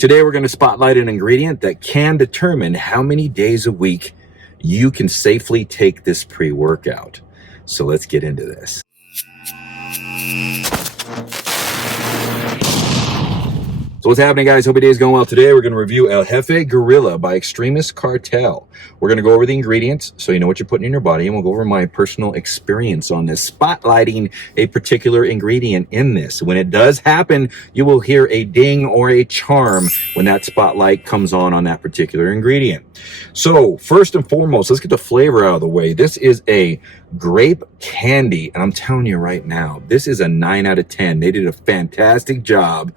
Today we're going to spotlight an ingredient that can determine how many days a week you can safely take this pre-workout. So let's get into this. So what's happening, guys? Hope your day is going well. Today we're going to review El Jefe Gorilla by Xtremis Cartel. We're going to go over the ingredients so you know what you're putting in your body, and we'll go over my personal experience on this, spotlighting a particular ingredient in this. When it does happen, you will hear a ding or a charm when that spotlight comes on that particular ingredient. So first and foremost, let's get the flavor out of the way. This is a grape candy, and I'm telling you right now, this is a 9 out of 10. They did a fantastic job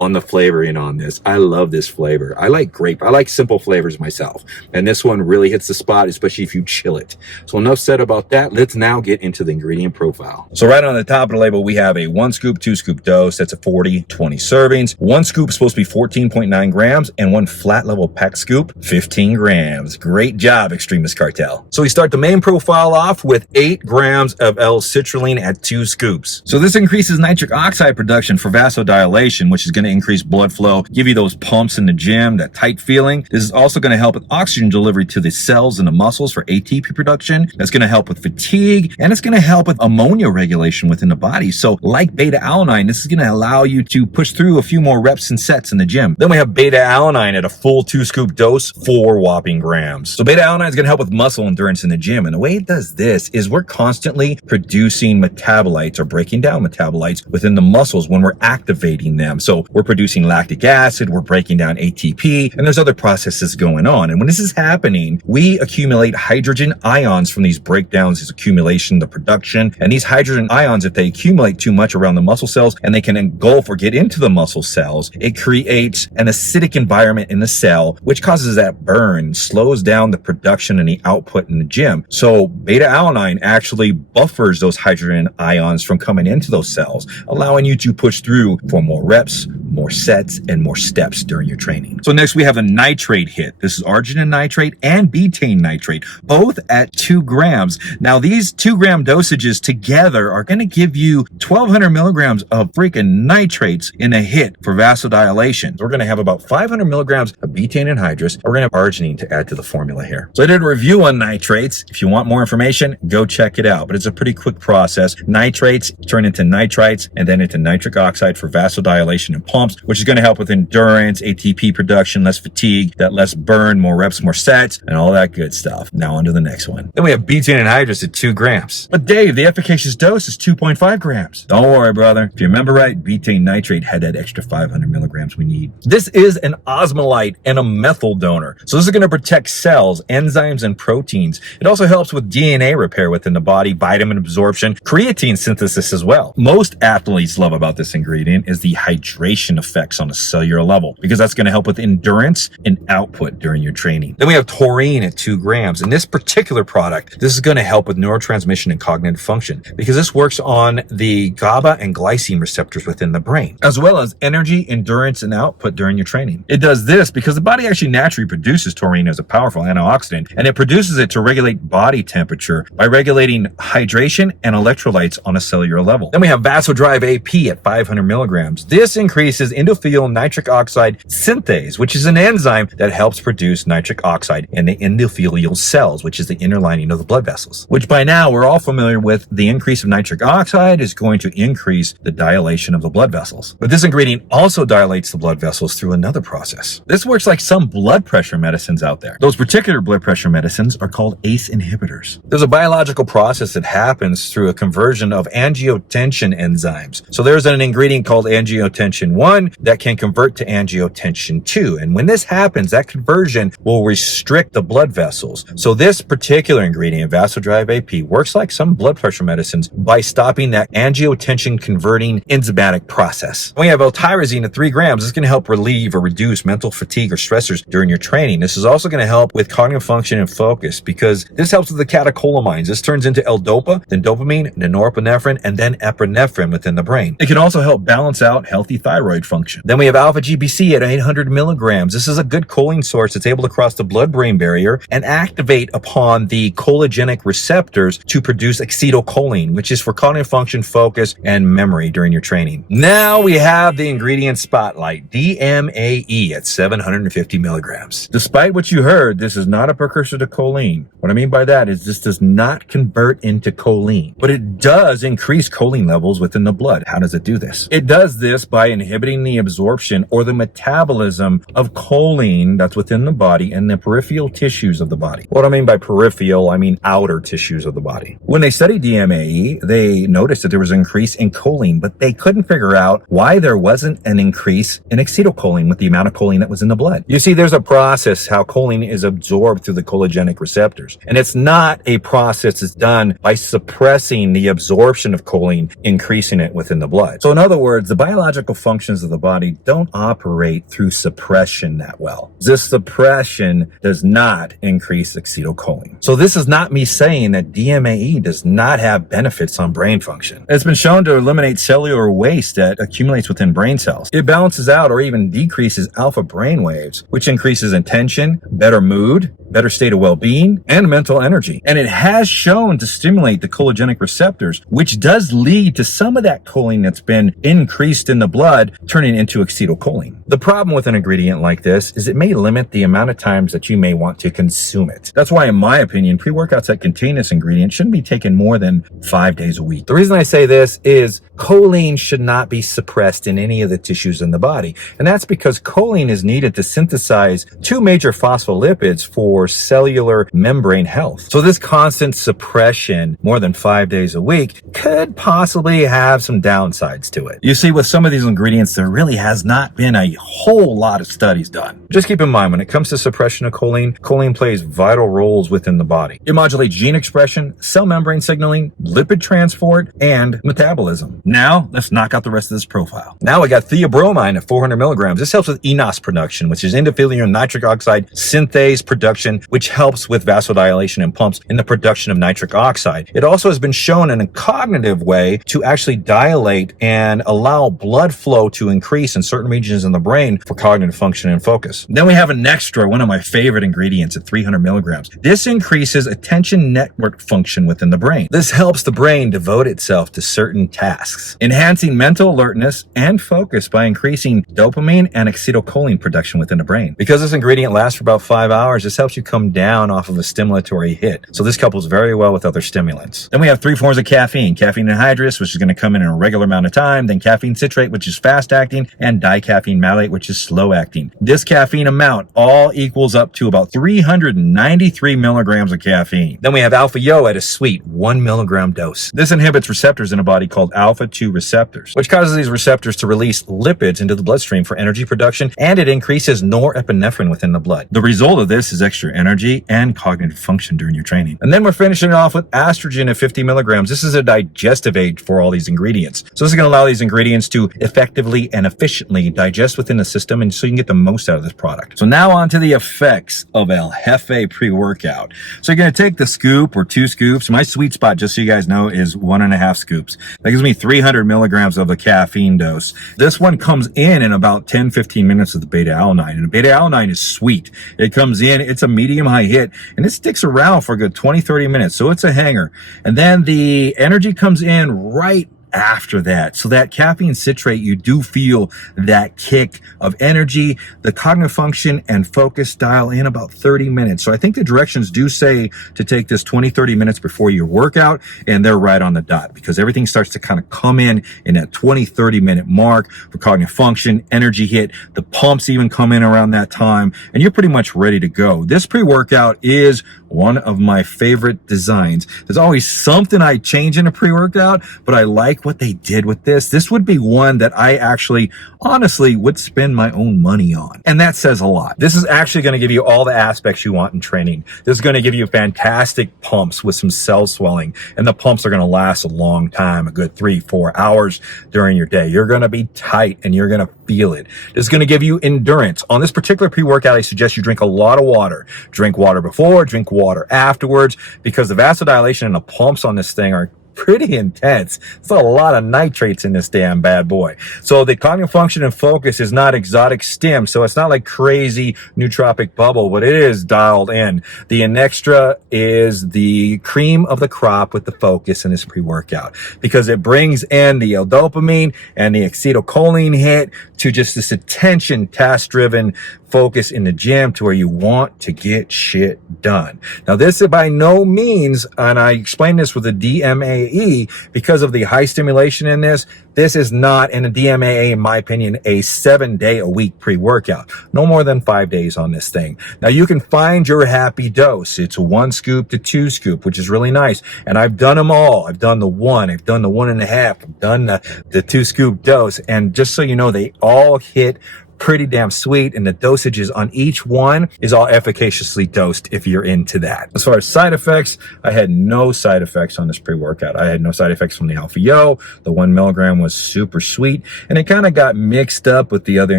on the flavoring on this. I love this flavor. I like grape. I like simple flavors myself. And this one really hits the spot, especially if you chill it. So enough said about that. Let's now get into the ingredient profile. So right on the top of the label, we have a 1 scoop, 2 scoop dose. That's a 40, 20 servings. 1 scoop is supposed to be 14.9 grams, and 1 flat level pack scoop, 15 grams. Great job, Xtremis Cartel. So we start the main profile off with 8 grams of L-citrulline at 2 scoops. So this increases nitric oxide production for vasodilation, which is going to increase blood flow, give you those pumps in the gym, that tight feeling. This is also going to help with oxygen delivery to the cells and the muscles for ATP production. That's going to help with fatigue, and it's going to help with ammonia regulation within the body. So like beta-alanine, this is going to allow you to push through a few more reps and sets in the gym. Then we have beta-alanine at a full 2 scoop dose, 4 whopping grams. So beta-alanine is going to help with muscle endurance in the gym. And the way it does this is we're constantly producing metabolites or breaking down metabolites within the muscles when we're activating them. So we're producing lactic acid, we're breaking down ATP, and there's other processes going on. And when this is happening, we accumulate hydrogen ions from these breakdowns, this accumulation, the production. And these hydrogen ions, if they accumulate too much around the muscle cells and they can engulf or get into the muscle cells, it creates an acidic environment in the cell, which causes that burn, slows down the production and the output in the gym. So beta-alanine actually buffers those hydrogen ions from coming into those cells, allowing you to push through for more reps, more sets, and more steps during your training. So next we have a nitrate hit. This is arginine nitrate and betaine nitrate, both at 2 grams. Now these 2 gram dosages together are going to give you 1,200 milligrams of freaking nitrates in a hit for vasodilation. We're going to have about 500 milligrams of betaine anhydrous. We're going to have arginine to add to the formula here. So I did a review on nitrates. If you want more information, go check it out. But it's a pretty quick process. Nitrates turn into nitrites and then into nitric oxide for vasodilation and pumps, which is going to help with endurance, ATP production, less fatigue, that less burn, more reps, more sets, and all that good stuff. Now on to the next one. Then we have betaine anhydrous at 2 grams. But Dave, the efficacious dose is 2.5 grams. Don't worry, brother. If you remember right, betaine nitrate had that extra 500 milligrams we need. This is an osmolyte and a methyl donor. So this is going to protect cells, enzymes, and proteins. It also helps with DNA repair within the body, vitamin absorption, creatine synthesis as well. Most athletes love about this ingredient is the hydration effects on a cellular level, because that's going to help with endurance and output during your training. Then we have taurine at 2 grams. And this particular product, this is going to help with neurotransmission and cognitive function, because this works on the GABA and glycine receptors within the brain, as well as energy, endurance, and output during your training. It does this because the body actually naturally produces taurine as a powerful antioxidant, and it produces it to regulate body temperature by regulating hydration and electrolytes on a cellular level. Then we have Vasodrive AP at 500 milligrams. This increases endothelial nitric oxide synthase, which is an enzyme that helps produce nitric oxide in the endothelial cells, which is the inner lining of the blood vessels, which by now we're all familiar with. The increase of nitric oxide is going to increase the dilation of the blood vessels. But this ingredient also dilates the blood vessels through another process. This works like some blood pressure medicines out there. Those particular blood pressure medicines are called ACE inhibitors. There's a biological process that happens through a conversion of angiotensin enzymes. So there's an ingredient called angiotensin 1 that can convert to angiotensin 2. And when this happens, that conversion will restrict the blood vessels. So this particular ingredient, Vasodrive AP, works like some blood pressure medicines by stopping that angiotensin converting enzymatic process. We have L-tyrosine at 3 grams. This is going to help relieve or reduce mental fatigue or stressors during your training. This is also going to help with cognitive function and focus, because this helps with the catecholamines. This turns into L-dopa, then dopamine, then norepinephrine, and then epinephrine within the brain. It can also help balance out healthy thyroid steroid function. Then we have alpha GPC at 800 milligrams. This is a good choline source that's able to cross the blood-brain barrier and activate upon the cholinergic receptors to produce acetylcholine, which is for cognitive function, focus, and memory during your training. Now we have the ingredient spotlight, dmae at 750 milligrams. Despite what you heard, this is not a precursor to choline. What I mean by that is this does not convert into choline, but it does increase choline levels within the blood. How does it do this? It does this by inhibiting the absorption or the metabolism of choline that's within the body and the peripheral tissues of the body. What I mean by peripheral, I mean outer tissues of the body. When they studied dmae, they noticed that there was an increase in choline, but they couldn't figure out why there wasn't an increase in acetylcholine with the amount of choline that was in the blood. You see, there's a process how choline is absorbed through the cholinergic receptors, and it's not a process that's done by suppressing the absorption of choline, increasing it within the blood. So in other words, the biological functions of the body don't operate through suppression that well. This suppression does not increase acetylcholine. So this is not me saying that dmae does not have benefits on brain function. It's been shown to eliminate cellular waste that accumulates within brain cells. It balances out or even decreases alpha brain waves, which increases attention, better mood, better state of well-being, and mental energy. And it has shown to stimulate the cholinergic receptors, which does lead to some of that choline that's been increased in the blood turning into acetylcholine. The problem with an ingredient like this is it may limit the amount of times that you may want to consume it. That's why, in my opinion, pre-workouts that contain this ingredient shouldn't be taken more than 5 days a week. The reason I say this is choline should not be suppressed in any of the tissues in the body. And that's because choline is needed to synthesize 2 major phospholipids for cellular membrane health. So this constant suppression more than 5 days a week could possibly have some downsides to it. You see, with some of these ingredients, there really has not been a whole lot of studies done. Just keep in mind, when it comes to suppression of choline, choline plays vital roles within the body. It modulates gene expression, cell membrane signaling, lipid transport, and metabolism. Now, let's knock out the rest of this profile. Now we got theobromine at 400 milligrams. This helps with enos production, which is endothelial nitric oxide synthase production, which helps with vasodilation and pumps in the production of nitric oxide. It also has been shown in a cognitive way to actually dilate and allow blood flow to increase in certain regions in the brain for cognitive function and focus. Then we have an extra, one of my favorite ingredients at 300 milligrams. This increases attention network function within the brain. This helps the brain devote itself to certain tasks, enhancing mental alertness and focus by increasing dopamine and acetylcholine production within the brain. Because this ingredient lasts for about 5 hours, this helps you come down off of a stimulatory hit. So this couples very well with other stimulants. Then we have 3 forms of caffeine. Caffeine anhydrous, which is going to come in a regular amount of time. Then caffeine citrate, which is fast acting, and dicaffeine malate, which is slow acting. This caffeine amount all equals up to about 393 milligrams of caffeine. Then we have alpha yo at a sweet 1 milligram dose. This inhibits receptors in a body called alpha-2 receptors, which causes these receptors to release lipids into the bloodstream for energy production, and it increases norepinephrine within the blood. The result of this is extra energy and cognitive function during your training. And then we're finishing it off with estrogen at 50 milligrams. This is a digestive aid for all these ingredients. So this is going to allow these ingredients to effectively and efficiently digest within the system, and so you can get the most out of this product. So now on to the effects of El Jefe pre-workout. So you're going to take the scoop or 2 scoops. My sweet spot, just so you guys know, is 1.5 scoops. That gives me 300 milligrams of a caffeine dose. This one comes in about 10-15 minutes of the beta-alanine. And the beta-alanine is sweet. It comes in, it's a medium-high hit, and it sticks around for a good 20-30 minutes. So it's a hanger. And then the energy comes in right after that. So that caffeine citrate, you do feel that kick of energy, the cognitive function and focus dial in about 30 minutes. So I think the directions do say to take this 20-30 minutes before your workout, and they're right on the dot, because everything starts to kind of come in that 20-30 minute mark for cognitive function, energy hit. The pumps even come in around that time, and you're pretty much ready to go. This pre-workout is one of my favorite designs. There's always something I change in a pre-workout, but I like what they did with this. This would be one that I actually, honestly, would spend my own money on. And that says a lot. This is actually going to give you all the aspects you want in training. This is going to give you fantastic pumps with some cell swelling. And the pumps are going to last a long time, a good 3-4 hours during your day. You're going to be tight and you're going to feel it. This is going to give you endurance. On this particular pre-workout, I suggest you drink a lot of water. Drink water before, drink water afterwards, because the vasodilation and the pumps on this thing are pretty intense. It's a lot of nitrates in this damn bad boy. So the cognitive function and focus is not exotic stim. So it's not like crazy nootropic bubble, but it is dialed in. The Xtremis is the cream of the crop with the focus in this pre-workout, because it brings in the L-dopamine and the acetylcholine hit to just this attention, task-driven focus in the gym to where you want to get shit done. Now, this is by no means, and I explained this with the dmae, because of the high stimulation in this is not, in a dmae, in my opinion, a 7-day-a-week pre-workout. No more than 5 days on this thing. Now, you can find your happy dose. It's 1 scoop to 2 scoop, which is really nice. And I've done them all. I've done the 1, I've done the 1.5, I've done the 2 scoop dose. And just so you know, they all hit pretty damn sweet, and the dosages on each one is all efficaciously dosed if you're into that. As far as side effects, I had no side effects on this pre-workout. I had no side effects from the Alpha Yo. The 1 milligram was super sweet, and it kind of got mixed up with the other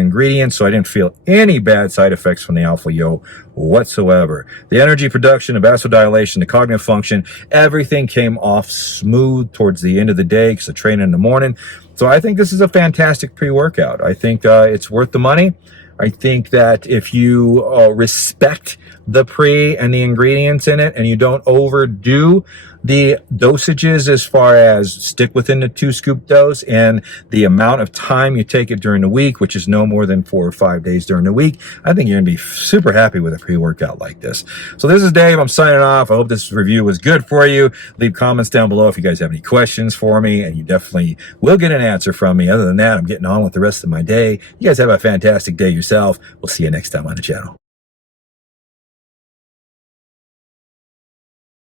ingredients, so I didn't feel any bad side effects from the Alpha Yo whatsoever. The energy production, the vasodilation, the cognitive function, everything came off smooth towards the end of the day because I train in the morning. So I think this is a fantastic pre-workout. I think it's worth the money. I think that if you respect the pre and the ingredients in it, and you don't overdo the dosages as far as stick within the 2 scoop dose and the amount of time you take it during the week, which is no more than 4 or 5 days during the week, I think you're gonna be super happy with a pre-workout like this. So this is Dave, I'm signing off. I hope this review was good for you. Leave comments down below if you guys have any questions for me, and you definitely will get an answer from me. Other than that, I'm getting on with the rest of my day. You guys have a fantastic day yourself. We'll see you next time on the channel.